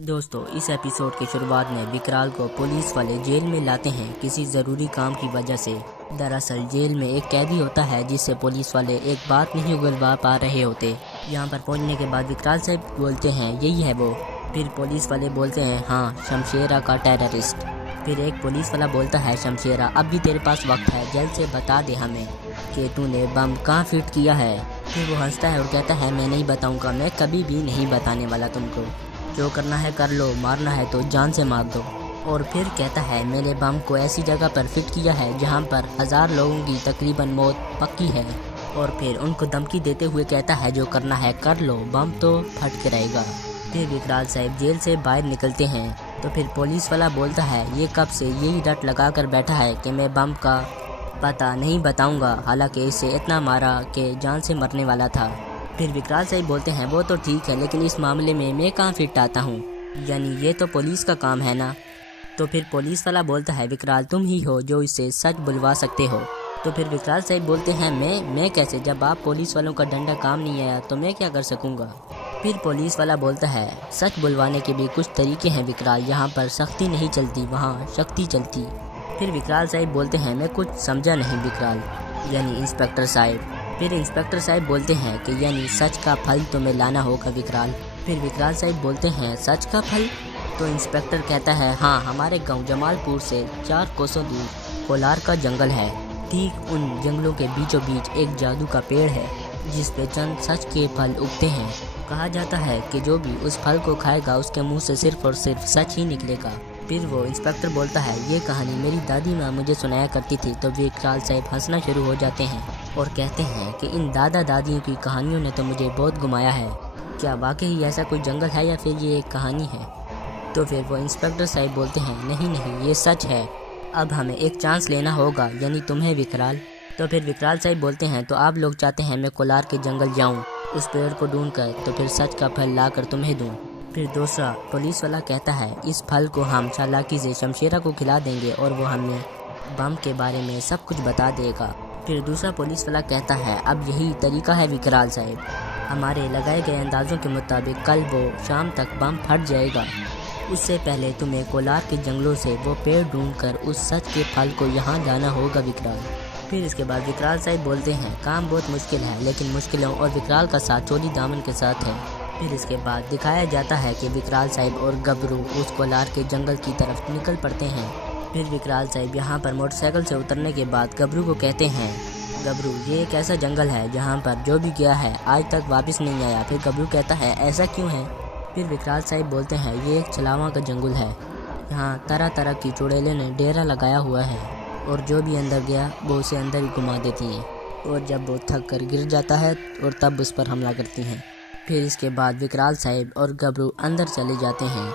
दोस्तों, इस एपिसोड की शुरुआत में विकराल को पुलिस वाले जेल में लाते हैं किसी ज़रूरी काम की वजह से। दरअसल जेल में एक कैदी होता है जिससे पुलिस वाले एक बात नहीं उगलवा पा रहे होते। यहाँ पर पहुँचने के बाद विकराल साहब बोलते हैं यही है वो। फिर पुलिस वाले बोलते हैं हाँ, शमशेरा का टेररिस्ट। फिर एक पुलिस वाला बोलता है शमशेरा, अब भी तेरे पास वक्त है, जल्द से बता दे हमें कि तूने बम कहाँ फिट किया है। फिर वो हंसता है और कहता है मैं नहीं बताऊँगा, मैं कभी भी नहीं बताने वाला तुमको। जो करना है कर लो, मारना है तो जान से मार दो। और फिर कहता है मैंने बम को ऐसी जगह पर फिट किया है जहां पर 1000 लोगों की तकरीबन मौत पक्की है। और फिर उनको धमकी देते हुए कहता है जो करना है कर लो, बम तो फट के रहेगा। फिर विकराल साहब जेल से बाहर निकलते हैं तो फिर पुलिस वाला बोलता है ये कब से यही डट लगा कर बैठा है कि मैं बम का पता नहीं बताऊंगा, हालांकि इसे इतना मारा कि जान से मरने वाला था। फिर विकराल साहब बोलते हैं वो तो ठीक है, लेकिन इस मामले में मैं कहाँ फिट आता हूँ, यानी ये तो पुलिस का काम है ना। तो फिर पुलिस वाला बोलता है विकराल तुम ही हो जो इससे सच बुलवा सकते हो। तो फिर विकराल साहब बोलते हैं मैं कैसे, जब आप पुलिस वालों का डंडा काम नहीं आया तो मैं क्या कर सकूँगा। फिर पुलिस वाला बोलता है सच बुलवाने के भी कुछ तरीके हैं विकराल, यहाँ पर सख्ती नहीं चलती, वहाँ शक्ति चलती। फिर विकराल साहब बोलते हैं मैं कुछ समझा नहीं विकराल, यानी इंस्पेक्टर साहब। फिर इंस्पेक्टर साहब बोलते हैं कि यानी सच का फल तुम्हें लाना होगा विकराल। फिर विकराल साहब बोलते हैं सच का फल। तो इंस्पेक्टर कहता है हाँ, हमारे गांव जमालपुर से 4 कोसों दूर कोलार का जंगल है। ठीक उन जंगलों के बीचों बीच एक जादू का पेड़ है जिस पे चंद सच के फल उगते हैं। कहा जाता है कि जो भी उस फल को खाएगा उसके मुँह से सिर्फ और सिर्फ सच ही निकलेगा। फिर वो इंस्पेक्टर बोलता है ये कहानी मेरी दादी माँ मुझे सुनाया करती थी। तो विकराल साहब हंसना शुरू हो जाते हैं और कहते हैं कि इन दादा दादियों की कहानियों ने तो मुझे बहुत घुमाया है, क्या वाकई ऐसा कोई जंगल है या फिर ये एक कहानी है। तो फिर वो इंस्पेक्टर साहब बोलते हैं नहीं ये सच है, अब हमें एक चांस लेना होगा, यानी तुम्हें विकराल। तो फिर विकराल साहब बोलते हैं तो आप लोग चाहते हैं मैं कोलार के जंगल जाऊँ, उस पेड़ को ढूंढ कर तो फिर सच का फल ला कर तुम्हें दूँ। फिर दूसरा पुलिस वाला कहता है इस फल को हम चालाकी से शमशेरा को खिला देंगे और वो हमें बम के बारे में सब कुछ बता देगा। फिर दूसरा पुलिस वाला कहता है अब यही तरीका है विकराल साहब, हमारे लगाए गए अंदाज़ों के मुताबिक कल वो शाम तक बम फट जाएगा। उससे पहले तुम्हें कोलार के जंगलों से वो पेड़ ढूंढकर उस सच के फल को यहाँ लाना होगा विकराल। फिर इसके बाद विकराल साहब बोलते हैं काम बहुत मुश्किल है, लेकिन मुश्किलों और विकराल का साथ चोली दामन के साथ है। फिर इसके बाद दिखाया जाता है कि विकराल साहब और गबरू उस कोलार के जंगल की तरफ निकल पड़ते हैं। फिर विकराल साहब यहाँ पर मोटरसाइकिल से उतरने के बाद गबरू को कहते हैं गबरू ये एक ऐसा जंगल है जहाँ पर जो भी गया है आज तक वापस नहीं आया। फिर गबरू कहता है ऐसा क्यों है। फिर विकराल साहब बोलते हैं ये एक छलावा का जंगल है, यहाँ तरह तरह की चुड़ैलों ने डेरा लगाया हुआ है और जो भी अंदर गया वो उसे अंदर ही घुमा देती हैं और जब वो थक कर गिर जाता है और तब उस पर हमला करती हैं। फिर इसके बाद विकराल साहब और गबरू अंदर चले जाते हैं।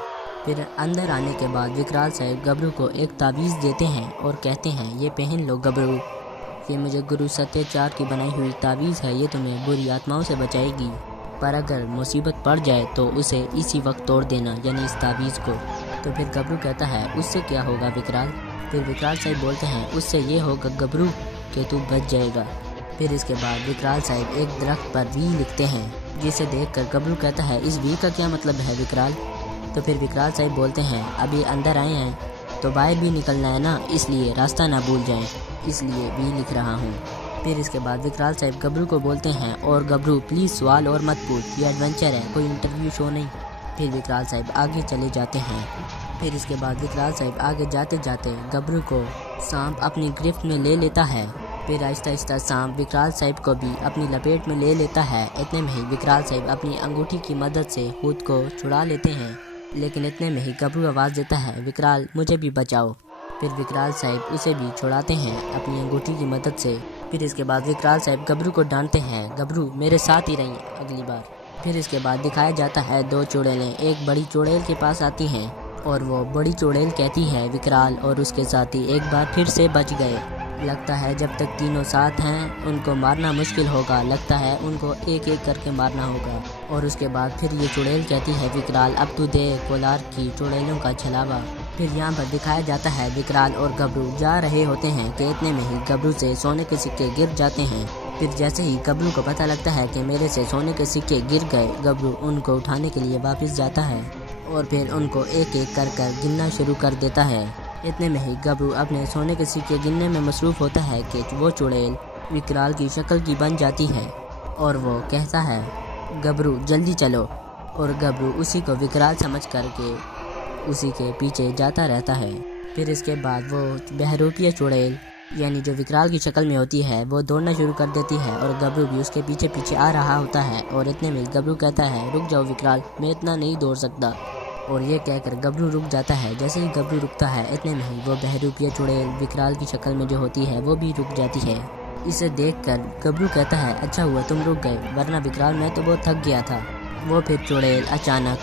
फिर अंदर आने के बाद विकराल साहब गबरू को एक तावीज़ देते हैं और कहते हैं ये पहन लो गबरू, ये मुझे गुरु सत्याचार की बनाई हुई तावीज़ है, ये तुम्हें बुरी आत्माओं से बचाएगी, पर अगर मुसीबत पड़ जाए तो उसे इसी वक्त तोड़ देना, यानी इस तावीज़ को। तो फिर गबरू कहता है उससे क्या होगा विकराल। फिर विकराल साहब बोलते हैं उससे ये होगा गबरू कि तू बच जाएगा। फिर इसके बाद विकराल साहब एक दरख्त पर वी लिखते हैं जिसे देखकर गबरू कहता है इस वी का क्या मतलब है विकराल। तो फिर विकराल साहब बोलते हैं अभी अंदर आए हैं तो बाहर भी निकलना है ना, इसलिए रास्ता ना भूल जाएं, इसलिए वी लिख रहा हूँ। फिर इसके बाद विकराल साहब गबरू को बोलते हैं और गबरू प्लीज़ सवाल और मत पूछ, ये एडवेंचर है, कोई इंटरव्यू शो नहीं। फिर विकराल साहब आगे चले जाते हैं। फिर इसके बाद विकराल साहब आगे जाते जाते गबरू को सांप अपनी गिरफ्त में ले लेता है। फिर आहिस्ता आहिस्ता सांप विकराल साहब को भी अपनी लपेट में ले लेता है। इतने में ही विकराल साहब अपनी अंगूठी की मदद से खुद को छुड़ा लेते हैं, लेकिन इतने में ही गबरू आवाज़ देता है विकराल मुझे भी बचाओ। फिर विकराल साहब उसे भी छुड़ाते हैं अपनी अंगूठी की मदद से। फिर इसके बाद विकराल साहब गबरू को डांटते हैं गबरू मेरे साथ ही रहिए अगली बार। फिर इसके बाद दिखाया जाता है 2 चुड़ैलें एक बड़ी चुड़ैल के पास आती हैं और वो बड़ी चुड़ैल कहती है विकराल और उसके साथी एक बार फिर से बच गए, लगता है जब तक तीनों साथ हैं उनको मारना मुश्किल होगा, लगता है उनको एक एक करके मारना होगा। और उसके बाद फिर ये चुड़ैल कहती है विकराल अब तू दे कोलार की चुड़ैलों का छलावा। फिर यहाँ पर दिखाया जाता है विकराल और गबरू जा रहे होते हैं कि इतने में ही गबरू से सोने के सिक्के गिर जाते हैं। फिर जैसे ही गबरू को पता लगता है कि मेरे से सोने के सिक्के गिर गए, गबरू उनको उठाने के लिए वापस जाता है। और फिर उनको एक एक कर गिनना शुरू कर देता है। इतने में ही गबरू अपने सोने के सिक्के गिनने में मसरूफ़ होता है कि वो चुड़ैल विकराल की शक्ल की बन जाती है और वो कहता है, गबरू जल्दी चलो। और गबरू उसी को विकराल समझ करके उसी के पीछे जाता रहता है। फिर इसके बाद वो बहरूपिया चुड़ैल यानी जो विकराल की शक्ल में होती है वो दौड़ना शुरू कर देती है और गबरू भी उसके पीछे पीछे आ रहा होता है। और इतने में गबरू कहता है, रुक जाओ विकराल, मैं इतना नहीं दौड़ सकता। और ये कहकर गबरू रुक जाता है। जैसे ही गबरू रुकता है इतने में ही वो बहरूपिया चुड़ैल विकराल की शक्ल में जो होती है वो भी रुक जाती है। इसे देखकर गबरू कहता है, अच्छा हुआ तुम रुक गए, वरना विकराल मैं तो बहुत थक गया था। वो फिर चुड़ैल अचानक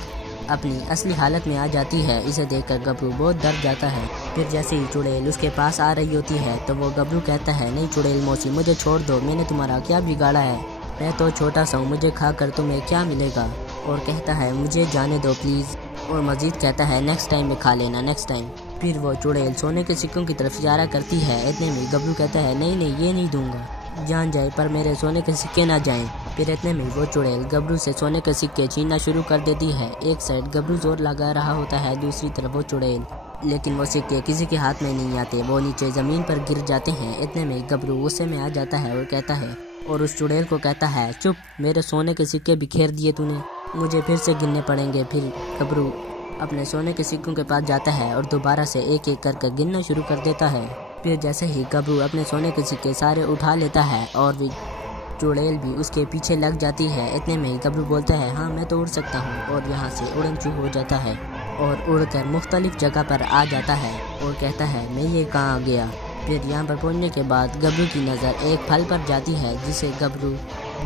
अपनी असली हालत में आ जाती है। इसे देखकर गबरू बहुत डर जाता है। फिर जैसे ही चुड़ैल उसके पास आ रही होती है तो वो गबरू कहता है, नहीं चुड़ैल मौसी, मुझे छोड़ दो, मैंने तुम्हारा क्या बिगाड़ा है, मैं तो छोटा सा हूँ, मुझे खाकर तुम्हें क्या मिलेगा। और कहता है, मुझे जाने दो प्लीज़। और मजीद कहता है, नेक्स्ट टाइम में खा लेना, नेक्स्ट टाइम। फिर वो चुड़ैल सोने के सिक्कों की तरफ इशारा करती है। इतने में गबरू कहता है, नहीं नहीं ये नहीं दूंगा, जान जाए पर मेरे सोने के सिक्के ना जाएं। फिर इतने में वो चुड़ैल गबरू से सोने के सिक्के छीनना शुरू कर देती है। एक साइड गबरू जोर लगा रहा होता है, दूसरी तरफ वो चुड़ैल, लेकिन वो सिक्के किसी के हाथ में नहीं आते, वो नीचे ज़मीन पर गिर जाते हैं। इतने में गबरू गुस्से में आ जाता है और कहता है, और उस चुड़ैल को कहता है, चुप, मेरे सोने के सिक्के बिखेर दिए तूने, मुझे फिर से गिनने पड़ेंगे। फिर गबरू अपने सोने के सिक्कों के पास जाता है और दोबारा से एक एक कर गिनना शुरू कर देता है। फिर जैसे ही गबरू अपने सोने के सिक्के सारे उठा लेता है और भी चुड़ैल भी उसके पीछे लग जाती है। इतने में ही गबरू बोलता है, हाँ मैं तो उड़ सकता हूँ, और यहाँ से उड़न शुरू हो जाता है और उड़कर मुख्तलिफ जगह पर आ जाता है और कहता है, मैं ये कहाँ आ गया। फिर यहाँ पर पहुँचने के बाद गबरू की नज़र एक फल पर जाती है, जिसे गबरू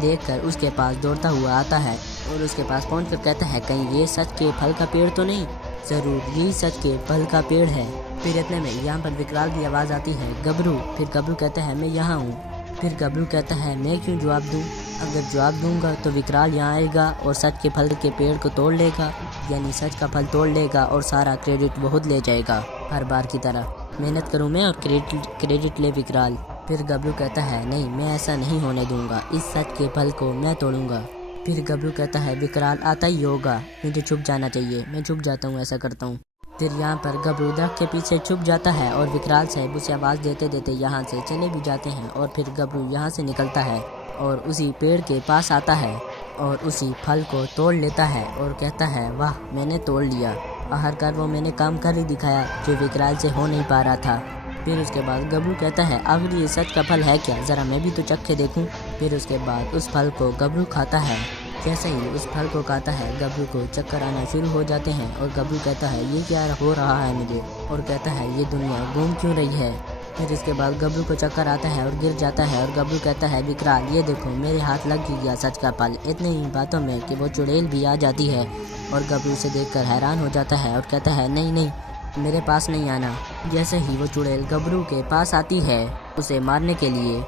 देखकर उसके पास दौड़ता हुआ आता है और उसके पास पहुंचकर कहता है, कहीं ये सच के फल का पेड़ तो नहीं? ज़रूर यही सच के फल का पेड़ है। फिर इतने में यहाँ पर विकराल की आवाज़ आती है, गबरू। फिर गबरू कहता है, मैं यहाँ हूँ। फिर गबरू कहता है, मैं क्यों जवाब दूँ? अगर जवाब दूंगा तो विकराल यहाँ आएगा और सच के फल के पेड़ को तोड़ लेगा, यानी सच का फल तोड़ लेगा और सारा क्रेडिट वो खुद ले जाएगा, हर बार की तरह। मेहनत करूँ मैं और क्रेडिट ले विकराल। फिर गबरू कहता है, नहीं मैं ऐसा नहीं होने दूंगा, इस सच के फल को मैं तोड़ूंगा। फिर गबरू कहता है, विकराल आता ही होगा, मुझे छुप जाना चाहिए, मैं छुप जाता हूँ, ऐसा करता हूँ। फिर यहाँ पर गबरू दरख्त के पीछे छुप जाता है और विकराल साहब उसे आवाज़ देते देते यहाँ से चले भी जाते हैं। और फिर गबरू यहाँ से निकलता है और उसी पेड़ के पास आता है और उसी फल को तोड़ लेता है और कहता है, वाह मैंने तोड़ लिया, आखिरकार वो मैंने काम कर ही दिखाया जो विकराल से हो नहीं पा रहा था। फिर उसके बाद गबरू कहता है, आखिर ये सच का फल है क्या, ज़रा मैं भी तो चख के देखूं। फिर उसके बाद उस फल को गबरू खाता है। जैसे ही उस फल को खाता है गबरू को चक्कर आना शुरू हो जाते हैं और गबरू कहता है, ये क्या हो रहा है मुझे, और कहता है, ये दुनिया घूम क्यों रही है। फिर इसके बाद गबरू को चक्कर आता है और गिर जाता है और गबरू कहता है, विकराल ये देखो मेरे हाथ लग गया सच का फल। इतने ही बातों में कि वो चुड़ैल भी आ जाती है और गबरू उसे देखकर हैरान हो जाता है और कहता है, नहीं नहीं मेरे पास नहीं आना। जैसे ही वो चुड़ैल गबरू के पास आती है उसे मारने के लिए,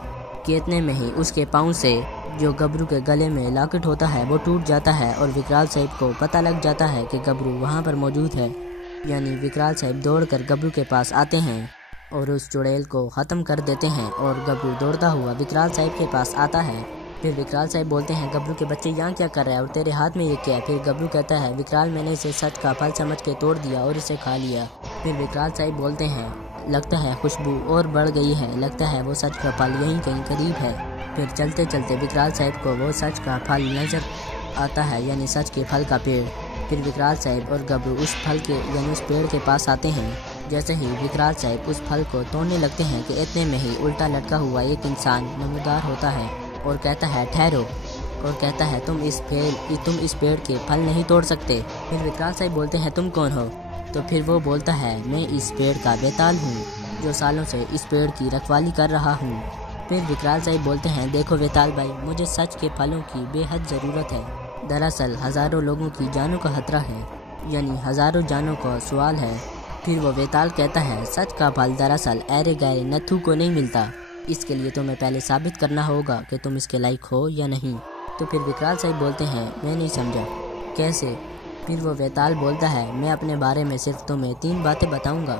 कि इतने में ही उसके पाँव से जो गबरू के गले में लॉकेट होता है वो टूट जाता है और विकराल साहब को पता लग जाता है कि गबरू वहाँ पर मौजूद है। यानी विकराल साहब दौड़कर गबरू के पास आते हैं और उस चुड़ैल को ख़त्म कर देते हैं और गबरू दौड़ता हुआ विकराल साहब के पास आता है। फिर विकराल साहब बोलते हैं, गबरू के बच्चे यहाँ क्या कर रहा है और तेरे हाथ में ये क्या है। फिर गबरू कहता है, विकराल मैंने इसे सच का फल समझ के तोड़ दिया और इसे खा लिया। फिर विकराल साहब बोलते हैं, लगता है खुशबू और बढ़ गई है, लगता है वो सच का फल यहीं कहीं करीब है। फिर चलते चलते विकराल साहब को वो सच का फल नज़र आता है, यानी सच के फल का पेड़। फिर विकराल साहब और गबरू उस फल के यानी उस पेड़ के पास आते हैं। जैसे ही विकराल साहब उस फल को तोड़ने लगते हैं कि इतने में ही उल्टा लटका हुआ एक इंसान नमूदार होता है और कहता है, ठहरो, और कहता है, तुम इस पेड़ के फल नहीं तोड़ सकते। फिर विकराल साहब बोलते हैं, तुम कौन हो? तो फिर वो बोलता है, मैं इस पेड़ का बेताल हूँ जो सालों से इस पेड़ की रखवाली कर रहा हूँ। फिर विकराल साहब बोलते हैं, देखो वेताल भाई, मुझे सच के फलों की बेहद ज़रूरत है। दरअसल हज़ारों लोगों की जानों का खतरा है, यानी हज़ारों जानों का सवाल है। फिर वो वेताल कहता है, सच का फल दरअसल ऐरे गैरे नत्थू को नहीं मिलता, इसके लिए तुम्हें पहले साबित करना होगा कि तुम इसके लायक हो या नहीं। तो फिर विकराल साहब बोलते हैं, मैं नहीं समझा, कैसे? फिर वो वेताल बोलता है, मैं अपने बारे में सिर्फ तुम्हें 3 बातें बताऊंगा,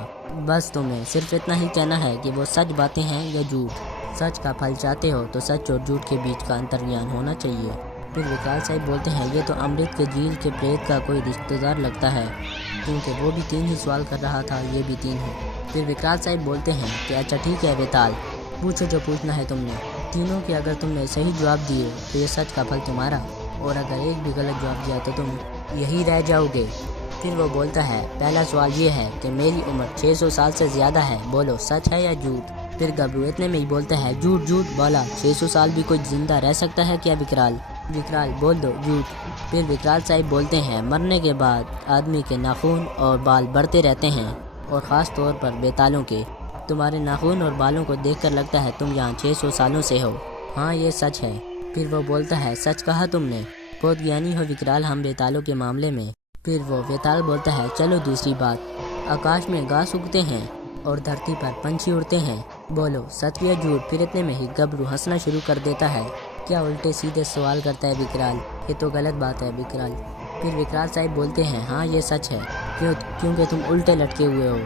बस तुम्हें सिर्फ इतना ही कहना है कि वो सच बातें हैं या झूठ। सच का फल चाहते हो तो सच और झूठ के बीच का अंतर्ज्ञान होना चाहिए। फिर विकराल साहब बोलते हैं ये तो अमृत के झील के प्रेत का कोई रिश्तेदार लगता है, क्योंकि वो भी 3 ही सवाल कर रहा था, ये भी 3 है। फिर विकराल साहब बोलते हैं कि अच्छा ठीक है वेताल, पूछो जो पूछना है तुमने। तीनों के अगर तुमने सही जवाब दिए तो ये सच का फल तुम्हारा, और अगर एक भी गलत जवाब दिया तो तुम यही रह जाओगे। फिर वो बोलता है पहला सवाल ये है कि मेरी उम्र 600 साल से ज़्यादा है, बोलो सच है या झूठ। फिर गबरू इतने में ही बोलता है झूठ झूठ। बोला 600 साल भी कोई जिंदा रह सकता है क्या विकराल? विकराल बोल दो झूठ। फिर विकराल साहब बोलते हैं मरने के बाद आदमी के नाखून और बाल बढ़ते रहते हैं, और ख़ास तौर पर बेतालों के। तुम्हारे नाखून और बालों को देखकर लगता है तुम यहाँ 600 सालों से हो। हाँ ये सच है। फिर वो बोलता है सच कहा तुमने, बहुत ज्ञानी हो विकराल हम बेतालों के मामले में। फिर वो बेताल बोलता है चलो दूसरी बात, आकाश में घास उगते हैं और धरती पर पंछी उड़ते हैं, बोलो सच या झूठ। फिर इतने में ही गबरू हंसना शुरू कर देता है। क्या उल्टे सीधे सवाल करता है विकराल, ये तो गलत बात है विकराल। फिर विकराल साहब बोलते हैं हाँ ये सच है, क्योंकि तुम उल्टे लटके हुए हो,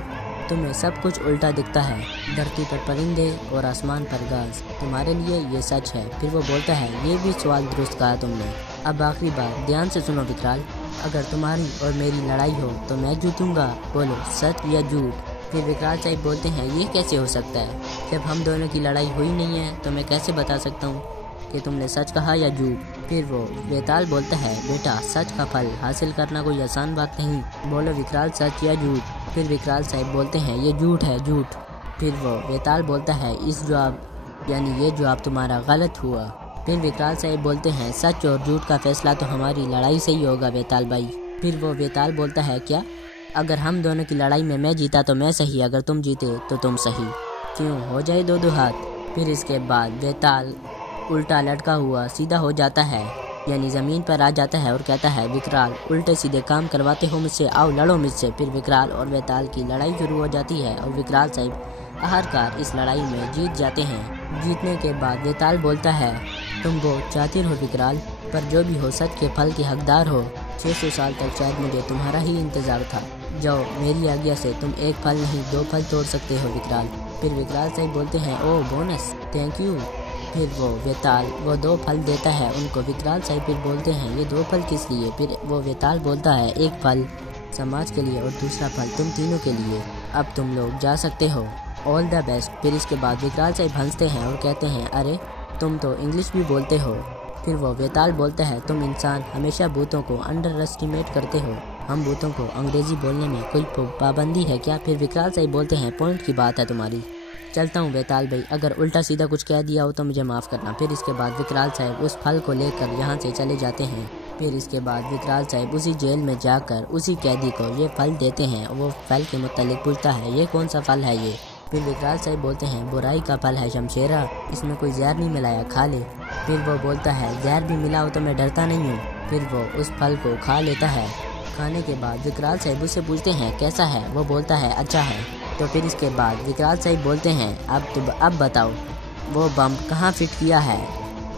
तुम्हें सब कुछ उल्टा दिखता है, धरती पर परिंदे और आसमान पर घास, तुम्हारे लिए ये सच है। फिर वो बोलता है ये भी सवाल दुरुस्त कहा तुमने। अब आखिरी बात ध्यान से सुनो विकराल, अगर तुम्हारी और मेरी लड़ाई हो तो मैं जीतूंगा, बोलो सच या झूठ। फिर विकराल साहब बोलते हैं ये कैसे हो सकता है, जब हम दोनों की लड़ाई हुई नहीं है तो मैं कैसे बता सकता हूँ कि तुमने सच कहा या झूठ। फिर वो बेताल बोलता है बेटा सच का फल हासिल करना कोई आसान बात नहीं, बोलो विकराल सच या झूठ। फिर विकराल साहब बोलते हैं ये झूठ है झूठ। फिर वो बेताल बोलता है इस जवाब यानी ये जवाब तुम्हारा गलत हुआ। फिर विकराल साहब बोलते हैं सच और झूठ का फैसला तो हमारी लड़ाई से ही होगा बेताल भाई। फिर वो बेताल बोलता है क्या, अगर हम दोनों की लड़ाई में मैं जीता तो मैं सही, अगर तुम जीते तो तुम सही, क्यों हो जाए दो हाथ। फिर इसके बाद बेताल उल्टा लटका हुआ सीधा हो जाता है, यानी ज़मीन पर आ जाता है और कहता है विकराल उल्टे सीधे काम करवाते हो मुझसे, आओ लड़ो मुझसे। फिर विकराल और बेताल की लड़ाई शुरू हो जाती है और विकराल साहब आखिरकार इस लड़ाई में जीत जाते हैं। जीतने के बाद बेताल बोलता है तुम बहुत चातिर हो विकराल, पर जो भी हो सच के फल के हकदार हो। 600 साल तक शायद मुझे तुम्हारा ही इंतज़ार था, जाओ मेरी आज्ञा से तुम एक फल नहीं 2 फल तोड़ सकते हो विकराल। फिर विकराल साहब बोलते हैं ओह बोनस थैंक यू। फिर वो बेताल वो 2 फल देता है उनको। विकराल साहब फिर बोलते हैं ये 2 फल किस लिए? फिर वो बेताल बोलता है एक फल समाज के लिए और दूसरा फल तुम तीनों के लिए, अब तुम लोग जा सकते हो, ऑल द बेस्ट। फिर इसके बाद विकराल साहब हंसते हैं और कहते हैं अरे तुम तो इंग्लिश भी बोलते हो। फिर वो बेताल बोलता है तुम इंसान हमेशा भूतों को अंडर एस्टिमेट करते हो, हम भूतों को अंग्रेजी बोलने में कोई पाबंदी है क्या? फिर विकराल साहब बोलते हैं पॉइंट की बात है तुम्हारी, चलता हूँ बेताल भाई, अगर उल्टा सीधा कुछ कह दिया हो तो मुझे माफ़ करना। फिर इसके बाद विकराल साहब उस फल को लेकर यहाँ से चले जाते हैं। फिर इसके बाद विकराल साहब उसी जेल में जाकर उसी कैदी को ये फल देते हैं। वो फल के मुतालिक पूछता है ये कौन सा फल है ये? फिर विकराल साहब बोलते हैं बुराई का फल है शमशेरा, इसमें कोई जहर नहीं मिलाया, खा ले। फिर वो बोलता है जहर भी मिला हो तो मैं डरता नहीं हूँ। फिर वो उस फल को खा लेता है। खाने के बाद विकराल साहब उससे पूछते हैं कैसा है? वो बोलता है अच्छा है। तो फिर इसके बाद विकराल साहब बोलते हैं अब बताओ वो बम कहाँ फिट किया है?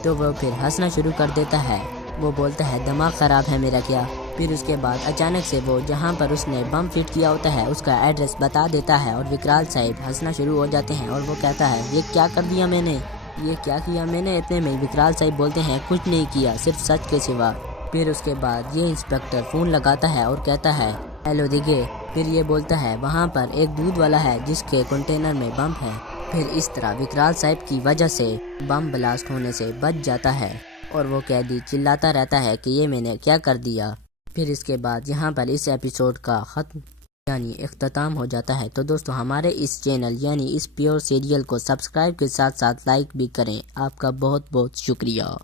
तो वो फिर हंसना शुरू कर देता है। वो बोलता है दिमाग ख़राब है मेरा क्या? फिर उसके बाद अचानक से वो जहाँ पर उसने बम फिट किया होता है उसका एड्रेस बता देता है और विकराल साहब हंसना शुरू हो जाते हैं। और वो कहता है ये क्या कर दिया मैंने, ये क्या किया मैंने? इतने में विकराल साहब बोलते हैं कुछ नहीं किया सिर्फ सच के सिवा। फिर उसके बाद ये इंस्पेक्टर फ़ोन लगाता है और कहता है हेलो दिखे। फिर ये बोलता है वहाँ पर एक दूध वाला है जिसके कंटेनर में बम है। फिर इस तरह विकराल साहब की वजह से बम ब्लास्ट होने से बच जाता है और वो कैदी चिल्लाता रहता है कि ये मैंने क्या कर दिया। फिर इसके बाद यहाँ पर इस एपिसोड का ख़त्म यानी इख्तिताम हो जाता है। तो दोस्तों हमारे इस चैनल यानी इस प्योर सीरियल को सब्सक्राइब के साथ साथ लाइक भी करें। आपका बहुत बहुत शुक्रिया।